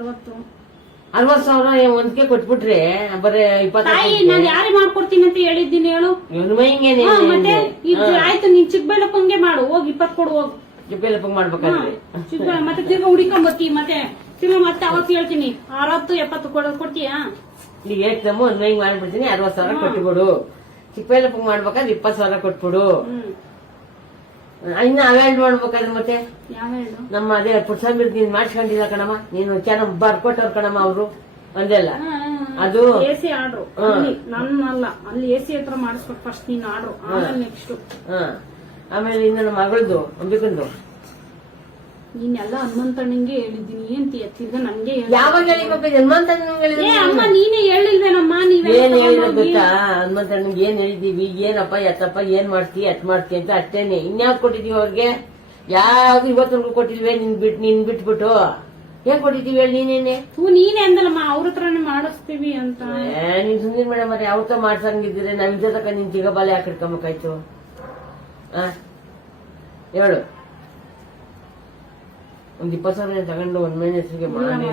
ಅರವತ್ತು. ಅರವತ್ ಸಾವಿರ ಒಂದ್ಕೆ ಕೊಟ್ಬಿಟ್ರೆ ಬರೀ ಇಪ್ಪತ್ತ ತಾಯಿ ನಾನ್ ಯಾರೇ ಮಾಡ್ಕೊಡ್ತೀನಿ ಅಂತ ಹೇಳಿದ್ದೀನಿ ಹೇಳು. ಹಾ, ಮತ್ತೆ ಆಯ್ತು ನೀನ್ ಚಿಕ್ಕಬಳ್ಳಪ್ಪಂಗೆ ಮಾಡು. ಹೋಗಿ ಇಪ್ಪತ್ ಕೊಡು ಹೋಗ್. ಜಿಪ್ಪೆಲ್ಲಪ್ಪ ಮಾಡ್ಬೇಕಾದ್ರೆ ಚಿಕ್ಕಬಳ್ಳ ಮತ್ತೆ ತಿರ್ಗಾ ಬರ್ತೀವಿ ಮತ್ತೆ ತಿರ್ಗಾ ಮತ್ತೆ ಅವತ್ತು ಹೇಳ್ತೀನಿ. ಅರವತ್ತು ಎಪ್ಪತ್ತು ಕೊಡೋದು ಕೊಡ್ತೀಯಾ? ಈಗ ಹೇಳ್ತಮ್ಮ ಒಂದ್ ಮೈಂಗ್ ಮಾಡ್ಬಿಡ್ತೀನಿ ಅರವತ್ ಸಾವಿರ ಕೊಟ್ಬಿಡು. ಚಿಪ್ಪೆಲ್ಲಪ್ಪ ಮಾಡ್ಬೇಕಾದ್ರೆ ಇಪ್ಪತ್ ಸಾವಿರ ಕೊಟ್ಬಿಡು. ಹ್ಮ್. ಇನ್ನ ಅವೆಂಡ್ ಮಾಡ್ಬೇಕಾದ್ರೆ ಮತ್ತೆ? ನಮ್ಮ ಅದೇ ಪುಟ್ಸಂಬಿರ್ ನೀನ್ ಮಾಡ್ಸ್ಕೊಂಡಿಲ್ಲ ಕಣಮ್ಮ. ನೀನು ಚೆನ್ನಾಗ್ ಬರ್ಕೊಟ್ಟವ್ರ ಕಣಮ್ಮ ಅವ್ರು. ಅಂದೆಲ್ಲ ಅದು ಎಸಿ ಆರ್ಡ್ರು. ನನ್ನಲ್ಲ. ಅಲ್ಲಿ ಎಸಿ ಹತ್ರ ಮಾಡಿಸ್ಬೇಕು ಫಸ್ಟ್ ನೀನ್ ಆರ್ಡ್ರು. ಆಮೇಲೆ ನೆಕ್ಸ್ಟ್ ಹ. ಆಮೇಲೆ ಇನ್ನ ನಮ್ಮ ಮಗಳದು ಅಂಬಿಕಂದು. ನೀನೆಲ್ಲ ಹನುಮಂತಣ್ಣಂಗೆ ಹೇಳಿದ್ದೀನಿ. ಏನ್ ನನ್ಗೆ ಹೇಳು. ಯಾವಾಗ ಏ ಅಮ್ಮ ನೀನೇ ಹೇಳಿಲ್ವೇನಮ್ಮ? ನೀವೇ ಏನ್ ಗೊತ್ತಾ? ಹೇಳಿದೀವಿ ಏನಪ್ಪ ಎತ್ತಪ್ಪ ಏನ್ ಮಾಡ್ತಿ ಎತ್ ಮಾಡ್ತಿ ಅಂತ ಅಷ್ಟೇನೆ. ಇನ್ಯಾವ್ ಕೊಟ್ಟಿದೀವಿ ಅವ್ರಿಗೆ? ಯಾವ್ದು ಇವತ್ತೊಂದು ಕೊಟ್ಟಿಲ್ವೇ ನಿನ್ ಬಿಟ್ ನಿನ್ ಬಿಟ್ಬಿಟ್ಟು? ಏನ್ ಕೊಟ್ಟಿದೀವಿ ಹೇಳಿ ನೀನೇನೆ? ಹೂ ನೀನೇ ಅಂದಲ್ಲಮ್ಮ ಅವ್ರ ಹತ್ರನೇ ಮಾಡಿಸ್ತೀವಿ ಅಂತ. ಏ, ನೀನ್ ಸುಂದರ್ ಮೇಡಮ್ ಅವ್ರೆ ಯಾವತ್ತ ಮಾಡ್ಸಂಗಿದ್ರೆ ನಾವ್ ಇದ್ದ ತಕ ನಿನ್ ಜಿಗಬಾಲೆ ಯಾಕೆ ಇಟ್ಕೊಂಬೇಕಾಯ್ತು ಆ ಹೇಳು. ಒಂದ್ ಇಪ್ಪತ್ ಸಾವಿರ ತಗೊಂಡು ಒಂದ್ ಮನೆ ಹೆಸರಿಗೆ ಮಾಡಿ.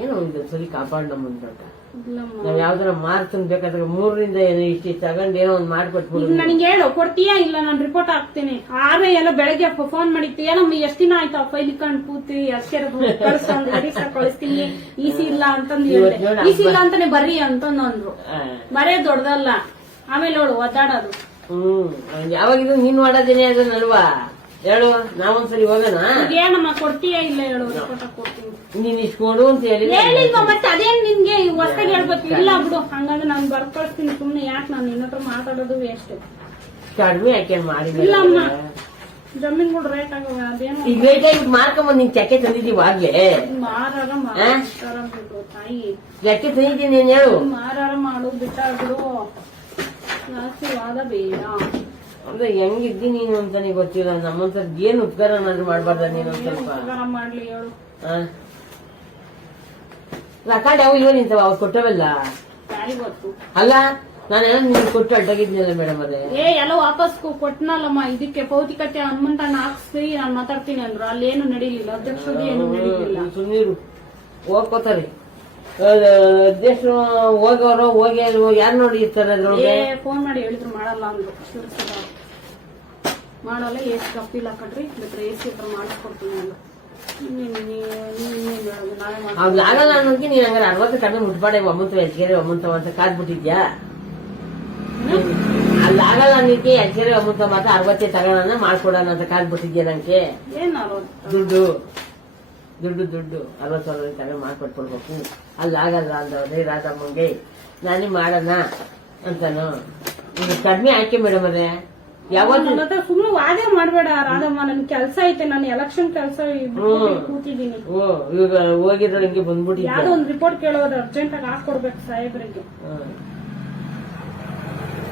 ಏನೋ ಒಂದು ಸರಿ ಕಾಪಾಡ್ ನಮ್ಮಂತ ನಾವ್ ಯಾವ್ದಾರ ಮಾರ್ಕ್ ಬೇಕಾದ್ರೆ ಮೂರರಿಂದ ಏನೋ ಇಷ್ಟು ತಗೊಂಡ್ ಏನೋ ಒಂದ್ ಮಾಡ್ಕೊಟ್ಬಿಡು. ನನಗೆ ಹೇಳು ಕೊಡ್ತೀಯಾ ಇಲ್ಲ? ನಾನು ರಿಪೋರ್ಟ್ ಹಾಕ್ತೀನಿ. ಆದ್ರೆ ಎಲ್ಲ ಬೆಳಗ್ಗೆ ಫೋನ್ ಮಾಡಿತ್ತು ಏನೋ ಎಷ್ಟ್ ದಿನ ಆಯ್ತು ಫೈಲ್ ಕಣ್ ಕೂತಿ ಅಷ್ಟೇ ಕಳಿಸ್ತೀನಿ. ಈಸಿ ಇಲ್ಲ ಅಂತಂದ್ ಹೇಳಿದೆ. ಈಸಿ ಇಲ್ಲ ಅಂತಾನೆ ಬರ್ರಿ ಅಂತಂದು ಅಂದ್ರು. ಬರೇ ದೊಡ್ಡದಲ್ಲ. ಆಮೇಲೆ ಅವಳು ಒದ್ದಾಡೋದು. ಹ್ಮ್ ಯಾವಾಗಿದ್ರು ನೀನ್ ಮಾಡೋದೇನೆ ಅದನ್ನಲ್ವಾ ಹೇಳು ನಾವೊಂದ್ಸರಿ ಹೋಗೋಣ? ಏನಮ್ಮ ಕೊಡ್ತೀಯ ಇಲ್ಲ ಹೇಳು ರಿಪೋರ್ಟ್ ಕೊಡ್ತೀನಿ. ನೀನ್ ಇಸ್ಕೊಡು ಅಂತ ಹೇಳಿ ಹೇಳಿಲ್ವಾ ಮತ್ತೆ ಅದೇನ್ ನಿನ್ಗೆ ಹೊಸ್ದಾಗಿ ಹೇಳ್ಬೇಕು? ಇಲ್ಲ ಬಿಡು ಹಂಗಂದ್ರೆ ನಾನು ಬರ್ಕೊಳ್ತೀನಿ ಸುಮ್ನೆ ಯಾಕೆ ನಾನು ನಿನ್ನ ಹತ್ರ ಮಾತಾಡೋದು ವೇಸ್ಟ್. ಕಡಿಮೆ ಯಾಕೆ ಮಾಡಿ ಇಲ್ಲಮ್ಮ ಜಮೀನ್ಗಳು ರೇಟ್ ಆಗವ ಅದೇನು ಈಗ ರೇಟ್ ಆಗಿ ಮಾರ್ಕೊಂಬಂದ್ ನಿನ್ ಚಕ್ಕೆ ತಂದಿದ್ದೀವಿ ಆಗ್ಲೇ. ಮಾರಾರ ಮಾರಾರ ಬಿಡು ತಾಯಿ. ಚಕ್ಕೆ ತಂದಿದ್ದೀನಿ ಹೇಳು? ಮಾರಾರ ಮಾಡು ಬಿಟ್ಟಾಗ್ಬಿಡು ಬಿಡು. ಜಾಸ್ತಿ ವಾದ ಬೇಡ ಅಂದ್ರೆ ಹೆಂಗಿದ್ದಿ ನೀನು ಅಂತಾನೆ ಗೊತ್ತಿಲ್ಲ. ನಮ್ಮಂತ ಏನ್ ಉಪಕಾರ ಏನಾದ್ರು ಮಾಡ್ಬಾರ್ದ ನೀನು ಒಂದ್ ಸ್ವಲ್ಪ. ಉಪಕಾರ ಮಾಡ್ಲಿ ಹೇಳು. ರೆಕಾರ್ಡ್ ಯಾವ ಇಲ್ವ ನಿಂತವ? ಅವ್ರು ಕೊಟ್ಟವೆಲ್ಲ? ಯಾರಿಗ್ ಗೊತ್ತು? ಅಲ್ಲ ನಾನೇನೋ ನಿನ್ ಕೊಟ್ಟು ಅಡ್ಡಾಗಿದ್ನಲ್ಲ ಮೇಡಮ್ ಅದೇ ಏ ಎಲ್ಲ ವಾಪಸ್ ಕೊ- ಕೊಟ್ನಲ್ಲಮ್ಮ. ಇದಕ್ಕೆ ಭೌತಿಕತೆ ಹನುಮಂತಣ್ಣ ಹಾಕ್ಸಿ ನಾನು ಮಾತಾಡ್ತೀನಿ ಅಂದ್ರು. ಅಲ್ಲಿ ಏನು ನಡೀಲಿಲ್ಲ ಏನೂ ಏನು ನಡೀಲಿಲ್ಲ. ಸುನೀರು ಹೋಗ್ಕೋತಾರೆ. ಅಧ್ಯಕ್ಷರು ಹೋಗೋರು ಹೋಗಿ ಯಾರು ನೋಡಿ ಇರ್ತಾರೆ ಏ ಅದ್ರೊಳಗೆ ಫೋನ್ ಮಾಡಿ ಹೇಳಿದ್ರು ಮಾಡಲ್ಲ ಅಂದ್ರು. ಮಾಡಲ್ಲ ಎಸ್ ಅಪ್ಪೀಲ್ ಹಾಕಡ್ರಿ ಬೇಕಾದ್ರೆ ಎ ಸಿ ಹತ್ರ ಮಾಡಿಸ್ಕೊಡ್ತೀನಿ ಅಂದ್ರು. ಅವ್ರು ಆಗಲ್ಲ ಅನ್ನೋದಕ್ಕೆ ನೀನ್ ಹಂಗಾರೆ ಅರವತ್ತು ಕಡಿಮೆ ಮುಟ್ಬಾಡೆ ಒಮ್ಮಂತ ಎಚ್ಗೆರೆ ಒಮ್ಮಂತ ಅಂತ ಕಾದ್ಬಿಟ್ಟಿದ್ಯಾ? ಅಲ್ಲಿ ಆಗಲ್ಲ ಅನ್ನಕ್ಕೆ ಎಚ್ಗೆರೆ ಒಮ್ಮಂತ ಮಾತ್ರ ಅರವತ್ತೇ ತಗೋಣ ಮಾಡ್ಕೊಡೋಣ ಅಂತ ಕಾದ್ಬಿಟ್ಟಿದ್ಯಾ ನನಗೆ ದುಡ್ಡು. ದುಡ್ಡು ದುಡ್ಡು ಅರವತ್ತು ಸಾವಿರ ತಗೊಂಡು ಮಾಡ್ಕೊಟ್ಕೊಡ್ಬೇಕು ಅಲ್ಲಿ ಆಗಲ್ಲ ಅಂದವ್ರೆ ರಾಧಮ್ಮಂಗೆ ನಾನೇ ಮಾಡೋಣ ಅಂತಾನು. ಇದು ಕಡಿಮೆ ಆಯ್ಕೆ ಮೇಡಮ್ ಅದೇ ಯಾವತ್ತು ಸುಮ್ಮನೆ ವಾದೆ ಮಾಡಬೇಡ ರಾಧಮ್ಮ ನನ್ ಕೆಲ್ಸ ಐತೆ ನಾನು ಎಲೆಕ್ಷನ್ ಕೆಲ್ಸ ಕೂತಿದ್ದೀನಿ. ಓ ಇವಾಗ ಹೋಗಿದ್ರೆ ಹಿಂಗೆ ಬಂದ್ಬಿಟ್ಟು ಯಾವ್ದೋ ಒಂದ್ ರಿಪೋರ್ಟ್ ಕೇಳೋದು ಅರ್ಜೆಂಟ್ ಆಗಿ ಹಾಕೊಡ್ಬೇಕು ಸಾಹೇಬ್ರಿಗೆ.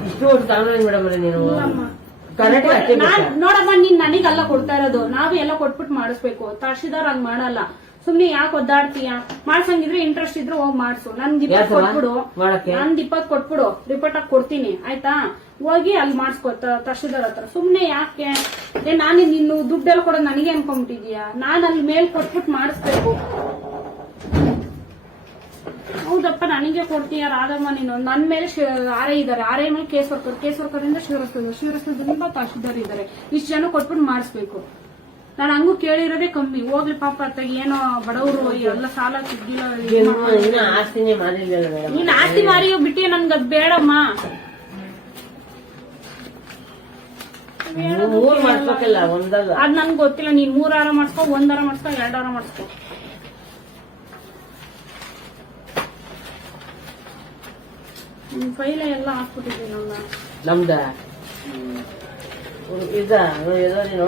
ಇಷ್ಟು ವರ್ಷ ತಗೊಂಡ್ರೆ ಮೇಡಮ್ ನೀನು. ಕರೆಕ್ಟ್ ನಾನ್ ನೋಡಮ್ಮ ನೀನ್ ನನಗೆಲ್ಲ ಕೊಡ್ತಾ ಇರೋದು ನಾವೇ ಎಲ್ಲ ಕೊಟ್ಬಿಟ್ಟು ಮಾಡಿಸ್ಬೇಕು. ತಹಶೀಲ್ದಾರ್ ಹಂಗ್ ಮಾಡಲ್ಲ. ಸುಮ್ನೆ ಯಾಕೆ ಒದ್ದಾಡ್ತೀಯ? ಮಾಡ್ಸಂಗಿದ್ರೆ ಇಂಟ್ರೆಸ್ಟ್ ಇದ್ರೆ ಹೋಗ್ ಮಾಡ್ಸು. ನನ್ ಇಪ್ಪತ್ ಕೊಟ್ಬಿಡು. ನಂದ್ ಇಪ್ಪತ್ ಕೊಟ್ಬಿಡು. ರಿಪೋರ್ಟ್ ಆಗಿ ಕೊಡ್ತೀನಿ. ಆಯ್ತಾ? ಹೋಗಿ ಅಲ್ಲಿ ಮಾಡಿಸ್ಕೊ ತಹಶೀಲ್ದಾರ್ ಹತ್ರ. ಸುಮ್ನೆ ಯಾಕೆ? ಏ ನಾನು ನಿನ್ನ ದುಡ್ಡೆಲ್ಲ ಕೊಡೋದು ನನಗೆ ಅನ್ಕೊಂಡ್ಬಿಟ್ಟಿದ್ಯಾ? ನಾನ್ ಅಲ್ಲಿ ಮೇಲ್ ಕೊಟ್ಬಿಟ್ಟು ಮಾಡಿಸ್ಬೇಕು. ಹೌದಪ್ಪ ನನಗೆ ಕೊಡ್ತೀಯ ರಾಧಮ್ಮ ನೀನು ನನ್ ಮೇಲೆ ಆರೇ ಇದ್ದಾರೆ. ಆರೇ ಮೇಲೆ ಕೇಸ್ ವರ್ಕರ್ ಕೇಸ್ ವರ್ಕರಿಂದ ಶಿವರಸ್ತದ ಶಿವರಸ್ತದಿಂದ ತಹಶೀಲ್ದಾರ್ ಇದಾರೆ ಇಷ್ಟು ಜನ ಕೊಟ್ಬಿಟ್ಟು ಮಾಡಿಸ್ಬೇಕು. ನಾನು ಹಂಗೂ ಕೇಳಿರೋದೇ ಕಮ್ಮಿ. ಹೋಗ್ಲಿ ಪಾಪ ಅತ್ತಾಗ ಏನೋ ಬಡವರು ಎಲ್ಲ ಸಾಲ ಸಿಗ್ಲಿಲ್ಲ ನೀನ್ ಆಸ್ತಿ ಮಾರಿಯೋ ಬಿಟ್ಟಿ ನನ್ಗ ಅದ್ ಬೇಡಮ್ಮ. ಅದ್ ನನ್ಗೆ ಗೊತ್ತಿಲ್ಲ. ನೀನ್ ಮೂರಾರ ಮಾಡ್ಸ್ಕೊ ಒಂದಾರ ಮಾಡ್ಸ್ಕೊ ಎರಡಾರ ಮಾಡ್ಸ್ಕೊ. ಕೈಲೇ ಎಲ್ಲ ಹಾಕ್ಬಿಟ್ಟಿದ್ದೀನಿ ನಮ್ದ? ಇದ ಏನೋ